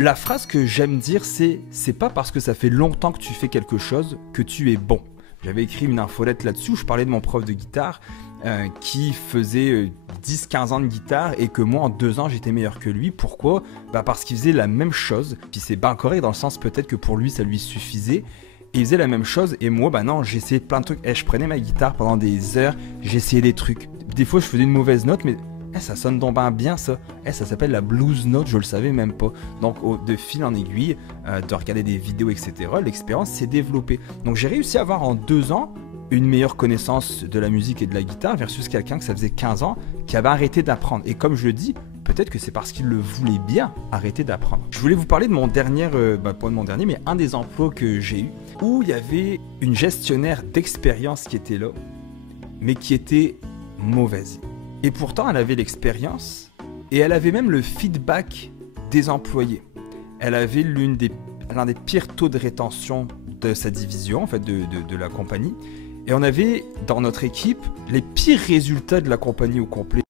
La phrase que j'aime dire, c'est pas parce que ça fait longtemps que tu fais quelque chose que tu es bon. J'avais écrit une infolette là-dessus où je parlais de mon prof de guitare qui faisait 10-15 ans de guitare et que moi en 2 ans j'étais meilleur que lui. Pourquoi? Parce qu'il faisait la même chose, puis c'est bien correct dans le sens peut-être que pour lui ça lui suffisait. Et il faisait la même chose et moi non, j'essayais plein de trucs. Je prenais ma guitare pendant des heures, j'essayais des trucs. Des fois je faisais une mauvaise note mais ça sonne donc bien ça. Ça s'appelle la blues note, je le savais même pas. Donc de fil en aiguille, de regarder des vidéos, etc., l'expérience s'est développée. Donc j'ai réussi à avoir en 2 ans une meilleure connaissance de la musique et de la guitare versus quelqu'un que ça faisait 15 ans qui avait arrêté d'apprendre. Et comme je le dis, peut-être que c'est parce qu'il le voulait bien arrêter d'apprendre. Je voulais vous parler de mon dernier, pas de mon dernier, mais un des emplois que j'ai eu où il y avait une gestionnaire d'expérience qui était là, mais qui était mauvaise. Et pourtant, elle avait l'expérience et elle avait même le feedback des employés. Elle avait l'un des pires taux de rétention de sa division, en fait, de la compagnie. Et on avait, dans notre équipe, les pires résultats de la compagnie au complet.